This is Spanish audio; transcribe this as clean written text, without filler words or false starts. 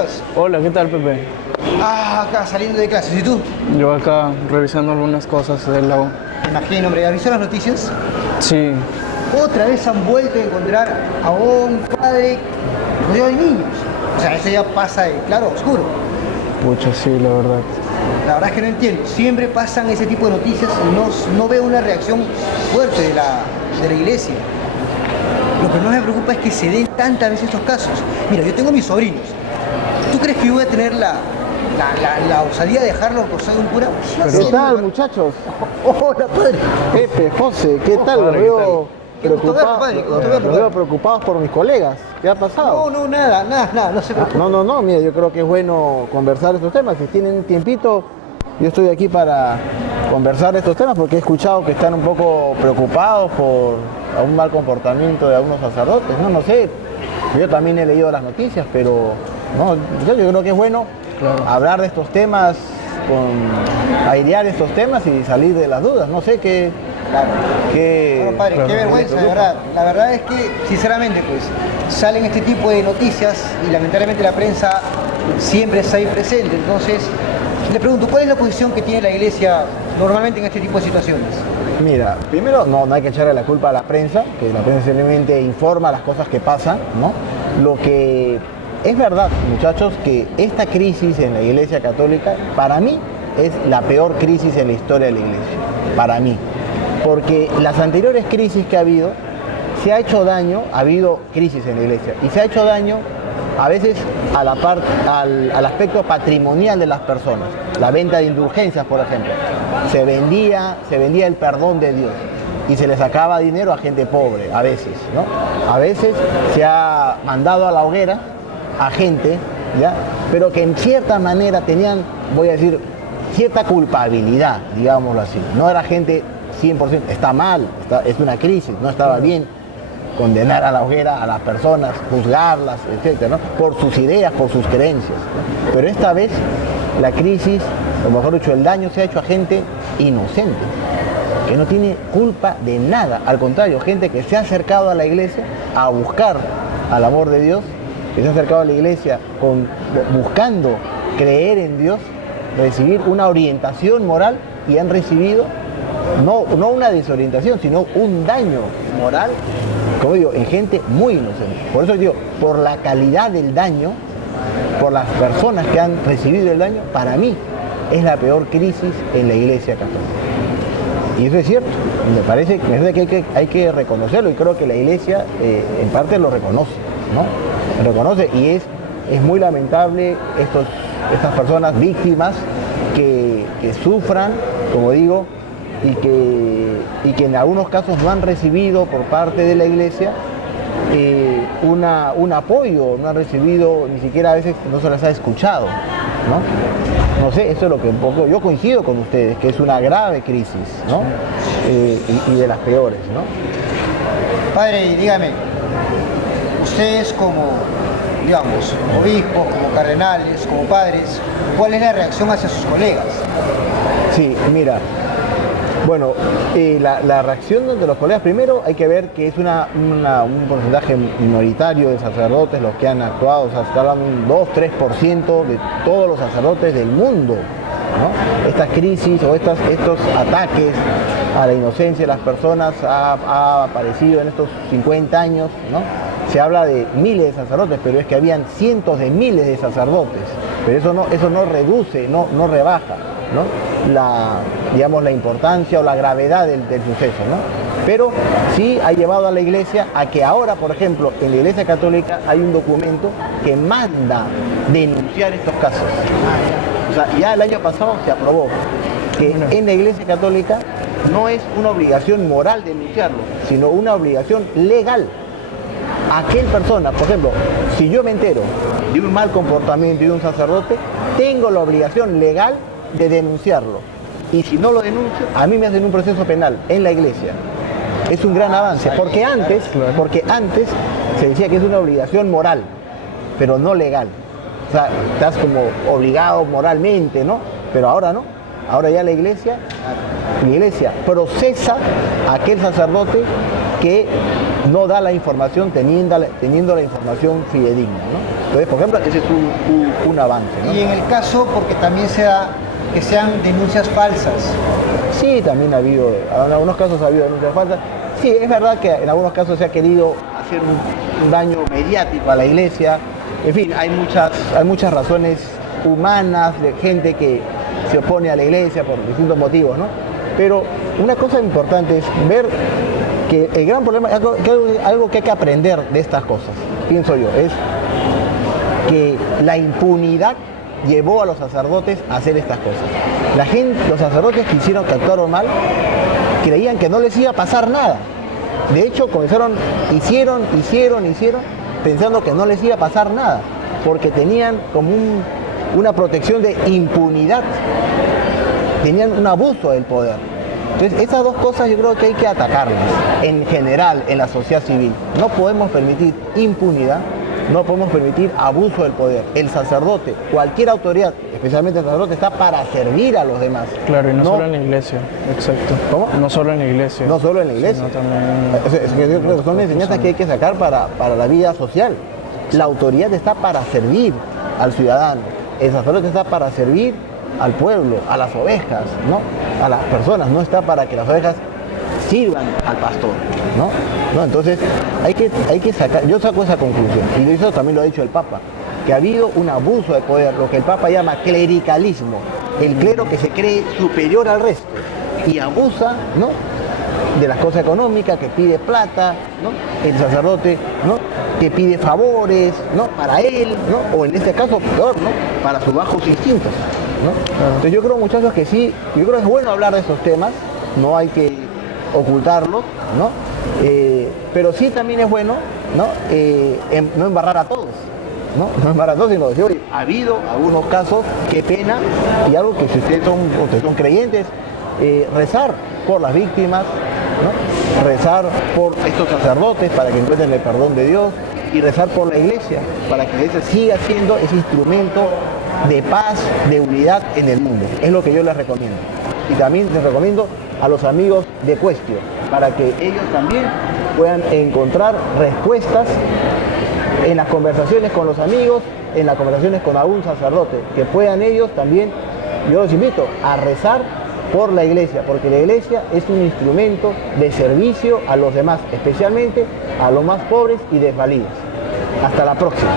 estás? Hola, ¿qué tal, Pepe? Acá saliendo de clases. ¿Y tú? Yo acá revisando algunas cosas del lago. Me imagino, hombre. ¿Has visto las noticias? Sí, Otra vez han vuelto a encontrar a un padre rodeado de niños. O sea, eso ya pasa de claro a oscuro. pucha, sí, la verdad. La verdad es que no entiendo. Siempre pasan ese tipo de noticias y no veo una reacción fuerte de la iglesia. Lo que más me preocupa es que se den tantas veces estos casos. Mira, yo tengo mis sobrinos. ¿Tú crees que yo voy a tener la osadía de dejarlo al costado de un cura? No ¿Qué sé, tal, no. muchachos? Hola, padre. Pepe, José, ¿qué tal? Padre, ¿qué tal? Qué gusto verlo, padre, qué gusto verlo, Los veo padre. preocupados por mis colegas. ¿Qué ha pasado? No, nada, no se preocupe. No, mira, yo creo que es bueno conversar estos temas. Si tienen un tiempito, yo estoy aquí para conversar estos temas porque he escuchado que están un poco preocupados por un mal comportamiento de algunos sacerdotes. No sé, yo también he leído las noticias, pero no, yo creo que es bueno hablar de estos temas, airear estos temas y salir de las dudas. No sé qué... Claro. Bueno, padre, Claro. qué vergüenza, de verdad. La verdad es que, sinceramente, pues, salen este tipo de noticias y lamentablemente la prensa siempre está ahí presente. Entonces, le pregunto, ¿cuál es la posición que tiene la iglesia normalmente en este tipo de situaciones? Mira, primero no hay que echarle la culpa a la prensa, que la prensa simplemente informa las cosas que pasan, ¿no? Lo que es verdad, muchachos, que esta crisis en la Iglesia Católica, para mí, es la peor crisis en la historia de la Iglesia, para mí. Porque las anteriores crisis que ha habido, se ha hecho daño, ha habido crisis en la Iglesia, y se ha hecho daño a veces al aspecto patrimonial de las personas. La venta de indulgencias, por ejemplo. Se vendía el perdón de Dios y se le sacaba dinero a gente pobre, a veces, ¿no? A veces se ha mandado a la hoguera a gente, ¿ya? Pero que en cierta manera tenían, voy a decir, cierta culpabilidad, digámoslo así. No era gente 100%, está mal, es una crisis, no estaba bien condenar a la hoguera a las personas, juzgarlas, etcétera, ¿no? Por sus ideas, por sus creencias, ¿no? Pero esta vez la crisis, o mejor dicho, el daño se ha hecho a gente inocente, que no tiene culpa de nada. Al contrario, gente que se ha acercado a la iglesia a buscar al amor de Dios, que se ha acercado a la iglesia buscando creer en Dios, recibir una orientación moral y han recibido no una desorientación, sino un daño moral, como digo, en gente muy inocente. Por eso digo, por la calidad del daño, por las personas que han recibido el daño, para mí es la peor crisis en la Iglesia Católica. Y eso es cierto, me parece que hay que reconocerlo y creo que la Iglesia en parte lo reconoce, ¿no? Lo reconoce y es muy lamentable estas personas víctimas que sufran, como digo, y que en algunos casos no han recibido por parte de la Iglesia un apoyo, no han recibido, ni siquiera a veces no se las ha escuchado, ¿no? No sé, eso es lo que un poco, yo coincido con ustedes, que es una grave crisis, ¿no? Y de las peores, ¿no? Padre, y dígame, ustedes como, digamos, obispos, como cardenales, como padres, ¿cuál es la reacción hacia sus colegas? Sí, mira, bueno, la reacción de los colegas, primero hay que ver que es un porcentaje minoritario de sacerdotes los que han actuado, o sea, se habla de un 2-3% de todos los sacerdotes del mundo, ¿no? Estas crisis o estos ataques a la inocencia de las personas ha aparecido en estos 50 años, ¿no? Se habla de miles de sacerdotes, pero es que habían cientos de miles de sacerdotes, pero eso no reduce, no rebaja, ¿no? La importancia o la gravedad del suceso, ¿no? Pero sí ha llevado a la Iglesia a que ahora, por ejemplo, en la Iglesia Católica hay un documento que manda denunciar estos casos. O sea, ya el año pasado se aprobó que en la Iglesia Católica no es una obligación moral denunciarlo, sino una obligación legal. Aquel persona, por ejemplo, si yo me entero de un mal comportamiento de un sacerdote, tengo la obligación legal de denunciarlo. Y si no lo denuncio, a mí me hacen un proceso penal en la Iglesia. Es un gran avance, porque antes se decía que es una obligación moral, pero no legal. O sea, estás como obligado moralmente, ¿no? Pero ahora no. Ahora ya la Iglesia procesa a aquel sacerdote que no da la información teniendo la información fidedigna, ¿no? Entonces, por ejemplo, ese es un avance, ¿no? Y en el caso, porque también se da que sean denuncias falsas. Sí, también en algunos casos ha habido denuncias falsas. Sí, es verdad que en algunos casos se ha querido hacer un daño mediático a la iglesia. En fin, hay muchas razones humanas de gente que se opone a la iglesia por distintos motivos, ¿no? Pero una cosa importante es ver que el gran problema, algo que hay que aprender de estas cosas, pienso yo, es que la impunidad llevó a los sacerdotes a hacer estas cosas. Los sacerdotes que actuaron mal, creían que no les iba a pasar nada. De hecho, hicieron, pensando que no les iba a pasar nada, porque tenían como una protección de impunidad, tenían un abuso del poder. Entonces, esas dos cosas yo creo que hay que atacarlas en general en la sociedad civil. No podemos permitir impunidad, no podemos permitir abuso del poder. El sacerdote, cualquier autoridad, especialmente el sacerdote, está para servir a los demás. Claro, y no solo en la iglesia, exacto. ¿Cómo? No solo en la iglesia. No solo en la iglesia. Sino también... Yo creo que son enseñanzas que hay que sacar para la vida social. La autoridad está para servir al ciudadano. El sacerdote está para servir al pueblo, a las ovejas, ¿no? A las personas, no está para que las ovejas sirvan al pastor, ¿no? Entonces hay que sacar, yo saco esa conclusión, y eso también lo ha dicho el Papa, que ha habido un abuso de poder, lo que el Papa llama clericalismo, el clero que se cree superior al resto y abusa, ¿no?, de las cosas económicas, que pide plata, ¿no?, el sacerdote, ¿no?, que pide favores, ¿no?, para él, ¿no?, o en este caso peor, ¿no?, para sus bajos instintos, ¿no? Entonces yo creo, muchachos, que sí, yo creo que es bueno hablar de estos temas, no hay que ocultarlos, ¿no? Pero sí también es bueno, ¿no?, no embarrar a todos, no embarrar a todos, sino decir, oye, ha habido algunos casos, qué pena, y algo que si ustedes son creyentes, rezar por las víctimas, ¿no?, rezar por estos sacerdotes para que encuentren el perdón de Dios, y rezar por la iglesia para que la iglesia siga siendo ese instrumento de paz, de unidad en el mundo. Es lo que yo les recomiendo. Y también les recomiendo a los amigos de Quaestio, para que ellos también puedan encontrar respuestas en las conversaciones con los amigos, en las conversaciones con algún sacerdote, que puedan ellos también, yo los invito a rezar por la iglesia, porque la iglesia es un instrumento de servicio a los demás, especialmente a los más pobres y desvalidos. Hasta la próxima.